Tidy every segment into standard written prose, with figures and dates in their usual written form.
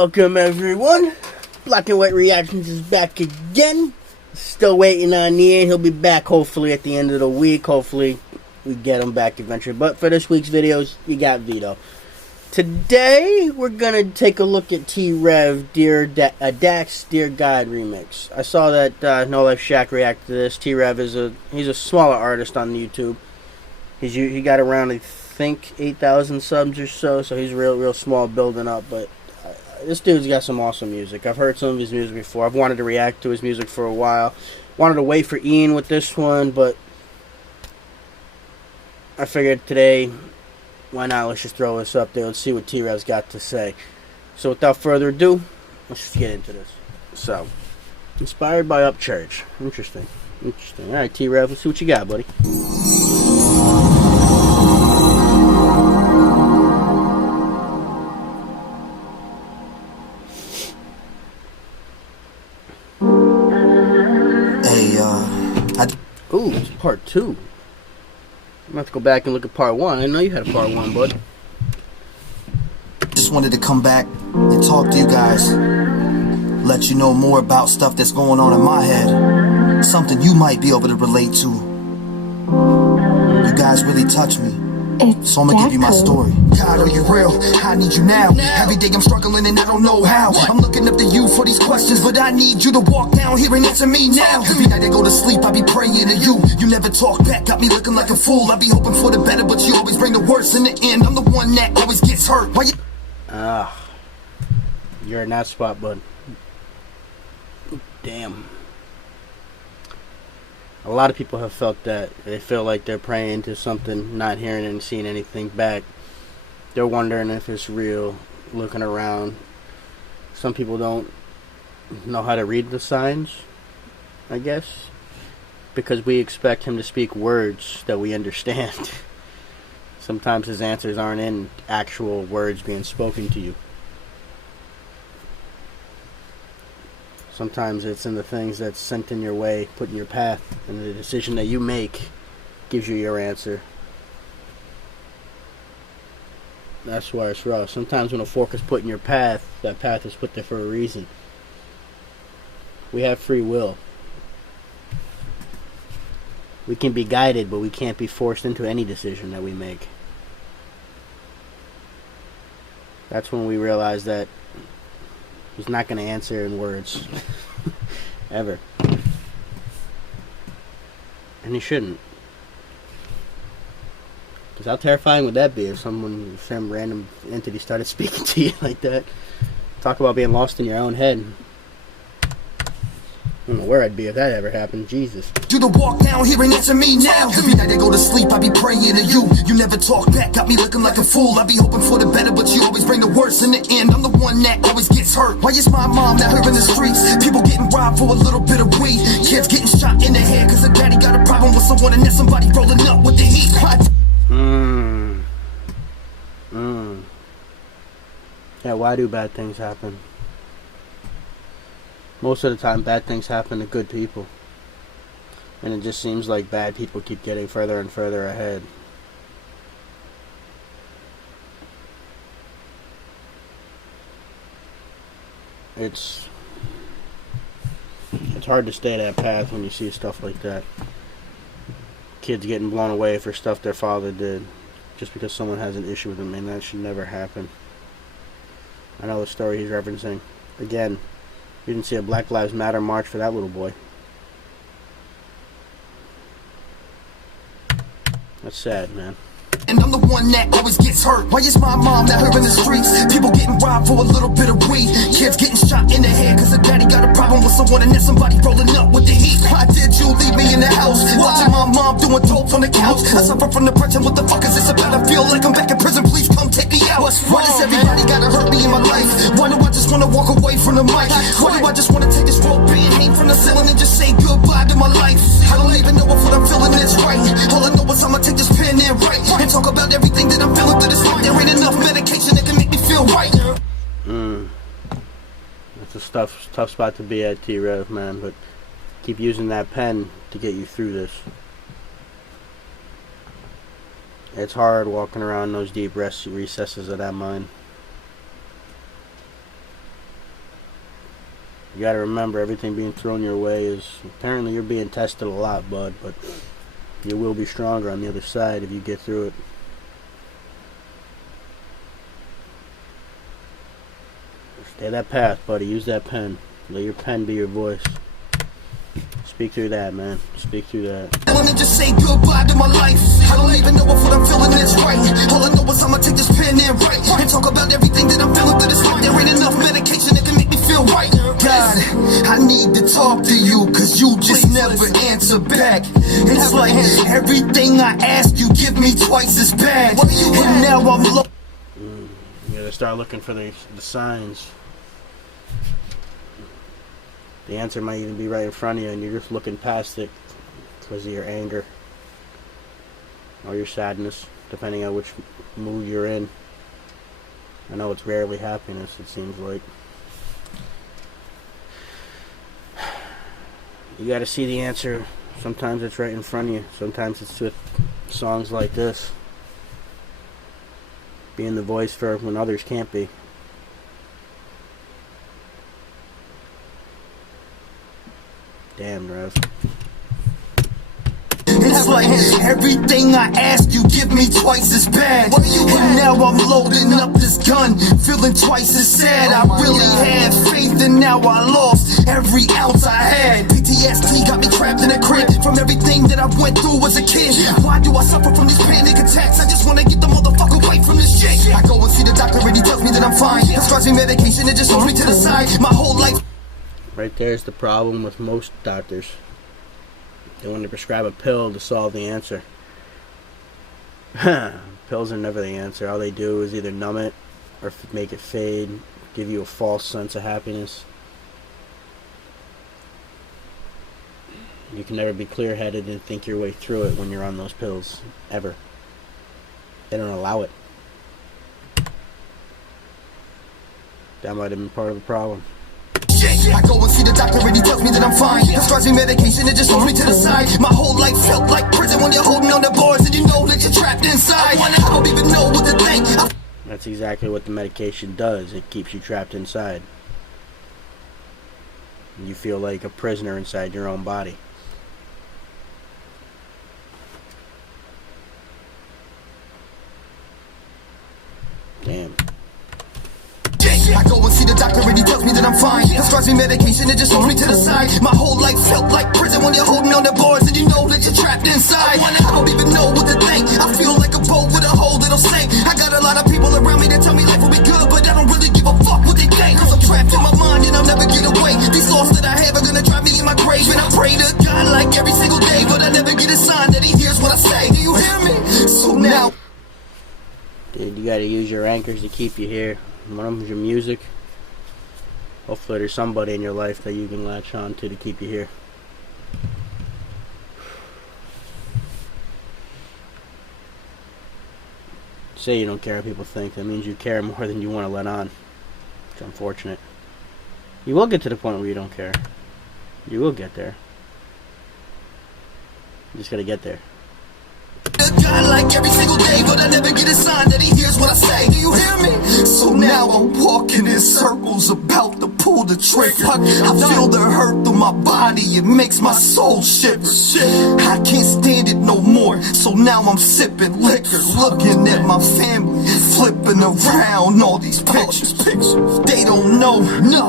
Welcome everyone. Black and White Reactions is back again. Still waiting on Ian. He'll be back hopefully at the end of the week. Hopefully we get him back eventually. But for this week's videos, you got Vito. Today we're gonna take a look at T-REV Dax Dear God remix. I saw that No Life Shack reacted to this. T-REV is he's a smaller artist on YouTube. He got around I think 8,000 subs or so he's real small building up, but this dude's got some awesome music. I've heard some of his music before. I've wanted to react to his music for a while. Wanted to wait for Ian with this one, but I figured today, why not? Let's just throw this up there. Let's see what T-REV's got to say. So without further ado, let's just get into this. So, inspired by Upchurch. Interesting. Alright, T-REV, let's see what you got, buddy. Ooh, it's part 2. I'm gonna have to go back and look at part 1. I didn't know you had a part 1, bud. Just wanted to come back and talk to you guys. Let you know more about stuff that's going on in my head. Something you might be able to relate to. You guys really touch me. So I'm gonna give you my story. God, are you real? I need you now. Every day I'm struggling and I don't know how. I'm looking up to you for these questions, but I need you to walk down here and answer me now. Every night I go to sleep, I be praying to you. You never talk back, got me looking like a fool. I be hoping for the better, but you always bring the worst in the end. I'm the one that always gets hurt. Why you? You're in that spot, bud. Damn. A lot of people have felt that. They feel like they're praying to something, not hearing and seeing anything back. They're wondering if it's real, looking around. Some people don't know how to read the signs, I guess, because we expect him to speak words that we understand. Sometimes his answers aren't in actual words being spoken to you. Sometimes it's in the things that's sent in your way, put in your path, and the decision that you make gives you your answer. That's why it's rough. Sometimes when a fork is put in your path, that path is put there for a reason. We have free will. We can be guided, but we can't be forced into any decision that we make. That's when we realize that he's not going to answer in words. Ever. And he shouldn't. Because how terrifying would that be if some random entity started speaking to you like that? Talk about being lost in your own head. I don't know where I'd be if that ever happened. Jesus. You to walk down here and answer me now. Every night I go to sleep, I be praying to you. You never talk back, got me looking like a fool. I be hoping for the better, but you always bring the worst in the end. I'm the one that always gets hurt. Why is my mom out here in the streets? People getting robbed for a little bit of weed. Kids getting shot in the head cause their daddy got a problem with someone and then somebody rolling up with the heat. Yeah, why do bad things happen? Most of the time, bad things happen to good people. And it just seems like bad people keep getting further and further ahead. It's hard to stay that path when you see stuff like that. Kids getting blown away for stuff their father did. Just because someone has an issue with them, and that should never happen. I know the story he's referencing. Again, you didn't see a Black Lives Matter march for that little boy. That's sad, man. And I'm the one that always gets hurt. Why is my mom out here in the streets? People getting robbed for a little bit of weed. Kids getting shot in the head cause their daddy got a problem with someone and then somebody rolling up with the heat. Why did you leave me in the house? Watching my mom doing dope on the couch. I suffer from depression, what the fuck is this about? I feel like I'm back in prison, please come take me out. Why does everybody gotta hurt me in my life? Why do I just wanna walk away from the mic? Why do I just wanna take this rope and hang from the ceiling and just say goodbye to my life? I don't even know if what I'm feeling is right. All I know is I'ma take this pen and write and talk about everything that I'm feeling through this night. There ain't enough medication that can make me feel right. It's a tough spot to be at, T-REV, man, but keep using that pen to get you through this. It's hard walking around those deep recesses of that mind. You gotta remember, everything being thrown your way is, apparently you're being tested a lot, bud, but you will be stronger on the other side if you get through it. Stay that path, buddy. Use that pen. Let your pen be your voice. Speak through that, man. Speak through that. I wanna just say goodbye to my life. I don't even know if what I'm feeling is right. All I know is I'ma take this pen and write and talk about everything that I'm feeling through this life. There ain't enough medication that can make me feel right. God, I need to talk to you, cause you just never answer back. It's like everything I ask you give me twice as bad. And now I'm low. You gotta start looking for the signs. The answer might even be right in front of you and you're just looking past it because of your anger or your sadness, depending on which mood you're in. I know it's rarely happiness, it seems like. You gotta see the answer. Sometimes it's right in front of you. Sometimes it's with songs like this. Being the voice for when others can't be. Damn, Rev. It's like everything I ask you give me twice as bad. And now I'm loading up this gun, feeling twice as sad. I really had faith and now I lost every ounce I had. PTSD got me trapped in a crib from everything that I went through as a kid. Why do I suffer from these panic attacks? I just wanna get the motherfucker away from this shit. I go and see the doctor and he tells me that I'm fine. Prescribes me medication and just throws me to the side. My whole life. Right there's the problem with most doctors. They want to prescribe a pill to solve the answer. Pills are never the answer. All they do is either numb it or make it fade, give you a false sense of happiness. You can never be clear-headed and think your way through it when you're on those pills. Ever. They don't allow it. That might have been part of the problem. I go and see the doctor and he tells me that I'm fine. Prescribes me medication and just throws me to the side. My whole life felt like prison when you're holding on the bars and you know that you're trapped inside. I don't even know what to think. That's exactly what the medication does. It keeps you trapped inside. You feel like a prisoner inside your own body. Damn. I go and see the doctor and he tells me that I'm fine. Prescribes me medication and just throws me to the side. My whole life felt like prison when you're holding on the bars and you know that you're trapped inside. I don't even know what to think. I feel like a boat with a hole that'll sink. I got a lot of people around me that tell me life will be good, but I don't really give a fuck what they think. Cause I'm trapped in my mind and I'll never get away. These thoughts that I have are gonna drive me in my grave. And I pray to God like every single day, but I never get a sign that he hears what I say. Do you hear me? So now, dude, you gotta use your anchors to keep you here. One of them is your music. Hopefully there's somebody in your life that you can latch on to keep you here. Say you don't care what people think. That means you care more than you want to let on. It's unfortunate. You will get to the point where you don't care. You will get there. You just gotta get there. God like every single day, but I never get a sign that he hears what I say. Do you hear me? So now I'm walking in circles about to pull the trigger. I feel the hurt through my body, it makes my soul shiver. I can't stand it no more, so now I'm sipping liquor, looking at my family, flipping around all these pictures. They don't know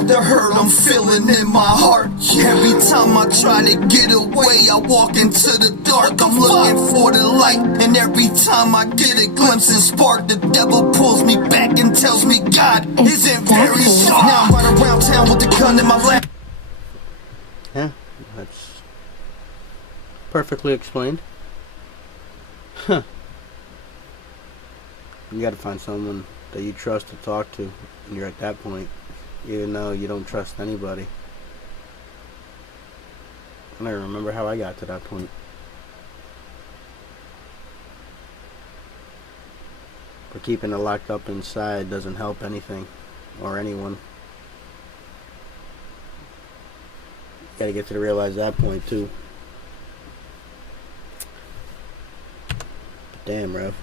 the hurt I'm feeling in my heart. Every time I try to get away, I walk into the dark. I'm looking for the light, and every time I get a glimpse and spark, the devil pulls me back and tells me God isn't very sharp. Now I'm running around town with the gun in my lap. Yeah, that's perfectly explained. Huh. You gotta find someone that you trust to talk to when you're at that point, even though you don't trust anybody. I don't remember how I got to that point. But keeping it locked up inside doesn't help anything or anyone. You gotta get to realize that point too. Damn, Rev.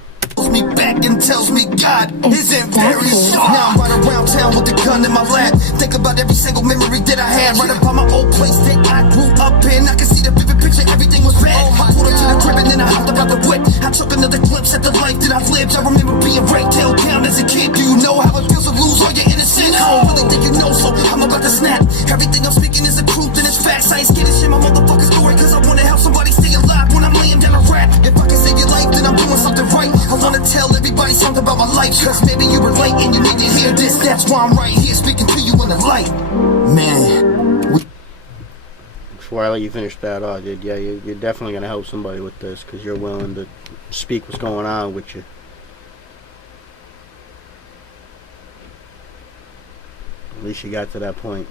me back and tells me God isn't very soft. Now I'm right around town with the gun in my lap. Think about every single memory that I had. Right about my old place that I grew up in. I can see the vivid picture, everything was red. I pulled up to the crib and then I hopped about the whip. I took another glimpse at the life that I've lived. I remember being right tailed down as a kid. Do you know how it feels to lose all your innocence? I don't really think you know, so I'm about to snap. Everything I'm speaking is the truth and it's facts. I ain't scared to share my motherfucking story, cause I wanna help somebody stay alive when I'm laying down a rap. If I can save your life, then I'm doing something right. I wanna tell everybody something about my life, cause maybe you relate and you need to hear this. That's why I'm right here speaking to you in the light. Man, before I let you finish that off, dude, yeah, you're definitely gonna help somebody with this, cause you're willing to speak what's going on with you. At least you got to that point.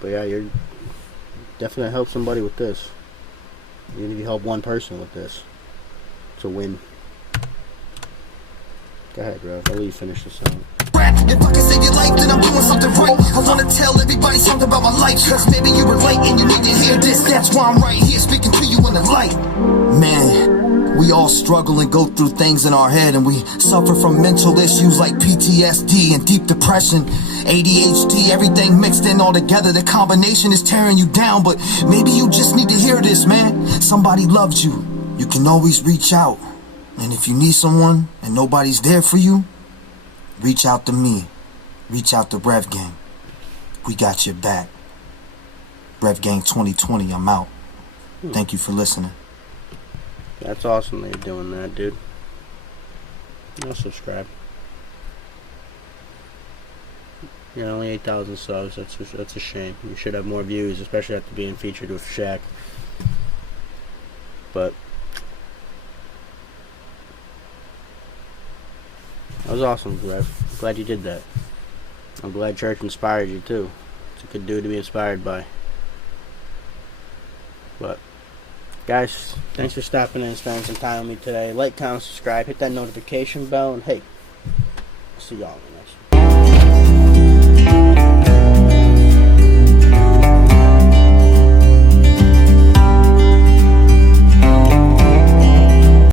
But yeah, you're definitely gonna help somebody with this. Even if you help one person with this, it's a win. Go ahead, bro. I'll let you finish the song. If I can save your life, then I'm doing something right. I wanna tell everybody something about my life, cause maybe you relate and you need to hear this. That's why I'm right here speaking to you in the light. Man, we all struggle and go through things in our head, and we suffer from mental issues like PTSD and deep depression, ADHD, everything mixed in all together. The combination is tearing you down, but maybe you just need to hear this, man. Somebody loves you. You can always reach out. And if you need someone and nobody's there for you, reach out to me. Reach out to Rev Gang. We got your back. Rev Gang 2020, I'm out. Thank you for listening. That's awesome that you're doing that, dude. I'll subscribe. You're only 8,000 subs. That's a shame. You should have more views, especially after being featured with Shaq. But that was awesome, Rev. I'm glad you did that. I'm glad church inspired you too. It's a good dude to be inspired by. But guys, thanks for stopping in and spending some time with me today. Like, comment, subscribe, hit that notification bell, and hey, I'll see y'all in the next one.